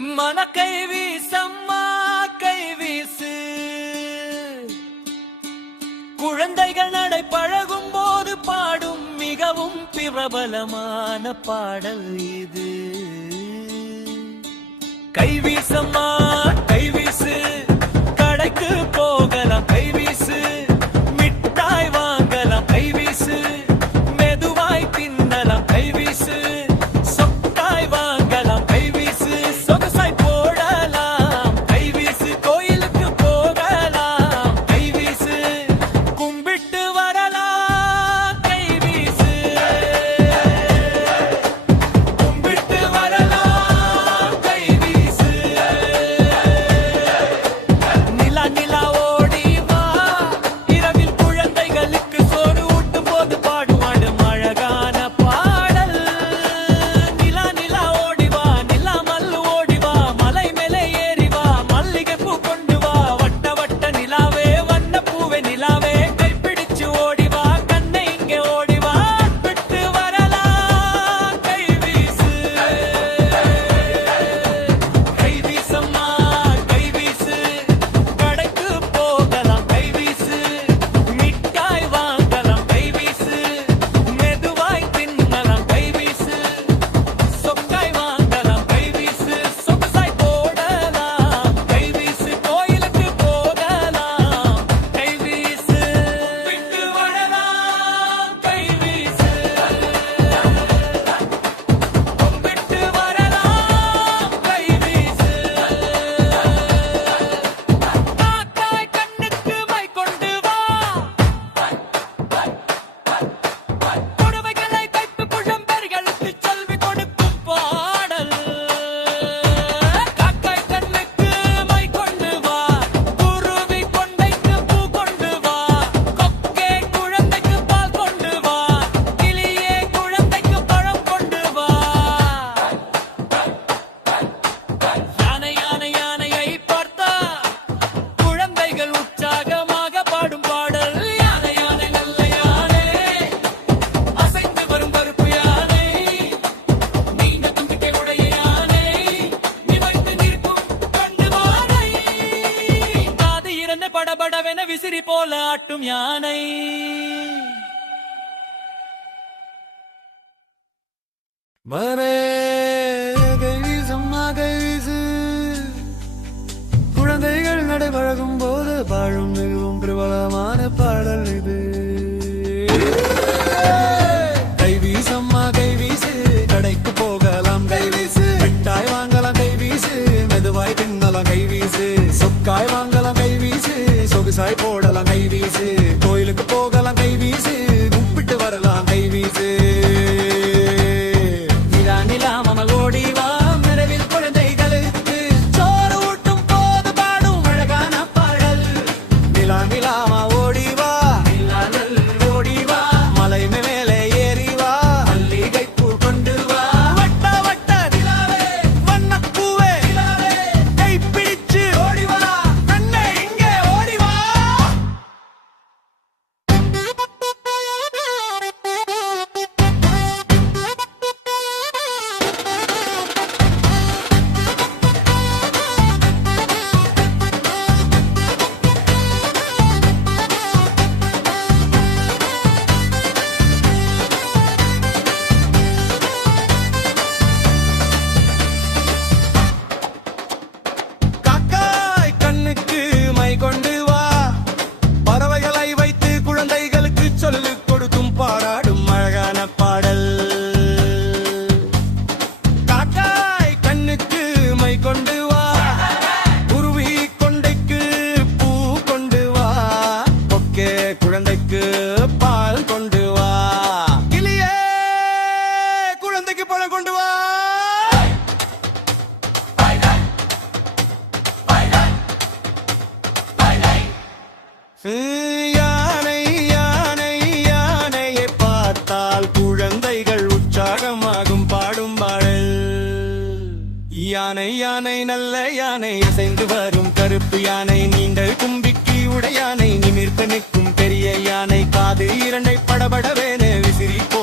மனக்கை வீசம்மா கை வீசு. குழந்தைகள் நடை பழகும் போது பாடும் மிகவும் பிரபலமான பாடல் இது. கை வீசம்மா கை வீசு, கடைக்கு போகலாம் கை வீசு, மிட்டாய் வாங்கலாம் கை வீசு, மெதுவாய் தின்னலாம் கை வீசு, சொக்காய் வாங்கலாம் கை வீசு, சொகசாய் போடலாம் கை வீசு, கோயிலுக்கு போகலாம் கை வீசு, கும்பிட்டு வரலாம் கை வீசு, கும்பிட்டு வரலாம் கை வீசு. நிலா நிலா ஓடி வா, இரவில் குழந்தைகளுக்கு சோறு ஊட்டும் போது பாடுவாடும் அழகான பாடல். நிலா நிலா ஓடி வா, நிலாமல் ஓடி வா, மலை மேலே ஏறி வா, மல்லிகை பூ கொண்டு வா, வட்ட வட்ட நிலாவே வண்ண பூவே நிலாவே, கைப்பிடிச்சு ஓடி வா, கண்ணை இங்கே ஓடி வா, விட்டு வரலாம் கை வீசு. கை வீசம்மா கை வீசு, கடைக்கு போகலாம் கை வீசு, மிட்டாய் வாங்கலாம் கை வீசு, மெதுவாய் தின்னலாம் கை வீசு, சொக்காய் வாங்கலாம் கை வீசு, சொகசாய் போடலாம் கை வீசு, கோயிலுக்கு போகலாம் கை வீசு, விட்டு வரலாம் கை வீசு, கும்பிட்டு வரலாம் கை வீசு. காக்காய் கண்ணுக்கு மை கொண்டு வா, புடவைகளை தைத்து புழம்பெர்களுக்கு சொல்வி கொடுக்கும் பாடல். காக்காய் கண்ணுக்கு மை கொண்டு வா, குருவி கொண்டைக்கு பூ கொண்டு வா, கொக்கே குழந்தைக்கு பால் கொண்டு வா, கிளியே குழந்தைக்கு பழம் கொண்டு வா. யானை யானை யானையை பார்த்தா குழந்தைகள் உற்சாகமாக பாடும் பாடல். யானை யானை நல்ல யானை, அசைந்து வரும் கருப்பு யானை, நீண்ட தும்பிக்கை உடைய யானை, நிமிர்ந்து நிற்கும் கண்டு வானை, காது இறந்த படபடவென விசிறி போல ஆட்டும் யானை. மனே கை வீசம்மா கை வீசு, குழந்தைகள் நடை பழகும் போது பாடும் மிகவும் பிரபலமான பாடல் இது. கை வீசம்மா கை வீசு, கடைக்கு போகலாம் கை வீசு, மிட்டாய் வாங்கலாம் கை வீசு, மெதுவாய் தின்னலாம் கை வீசு, சொக்காய் வாங்கலாம் கை வீசு, சொகுசாய் போடலாம் கை வீசு, கோயிலுக்கு போகலாம் கை வீசு, கும்பிட்டு வரலாம் கை வீசு. நிலா நிலா மமல் ஓடி வா, இரவில் குழந்தைகளுக்கு சோறு ஊட்டும் போது பாடும் அழகான பாடல். நிலா நிலாமா ஓடி வா, நிலாவில் ஓடி வா, மலை மேலே ஏறி வா, மல்லிகை பூ கொண்டு வா, வட்ட வட்ட நிலாவே வண்ணப் பூவே நிலாவே, கைப்பிடிச்சு ஓடி வா, கண்ணே இங்கே ஓடி வா. காக்காய் கண்ணுக்கு மை கொண்டு வா, பறவைகளை வைத்து குழந்தைகளுக்கு சொல்லிக் கொடுக்கும் பாராடும் அழகான பாடல். காக்காய் கண்ணுக்கு மை கொண்டு வா, குருவி கொண்டைக்கு பூ கொண்டு வா, கொக்கே குழந்தைக்கு பால் கொண்டு வா, கிளியே குழந்தைக்கு பழம் கொண்டு வா. யானை யானை யானையை பார்த்தால் குழந்தைகள் உற்சாகமாகும் பாடும் பாடல். யானை யானை நல்ல யானை, அசைந்து வரும் கருப்பு யானை, நீண்ட கும்பிக்கு உடைய யானை, நிமிர்ந்து நிற்கும் பெரிய யானை, காது இரண்டை படபடவேன விசிறி போ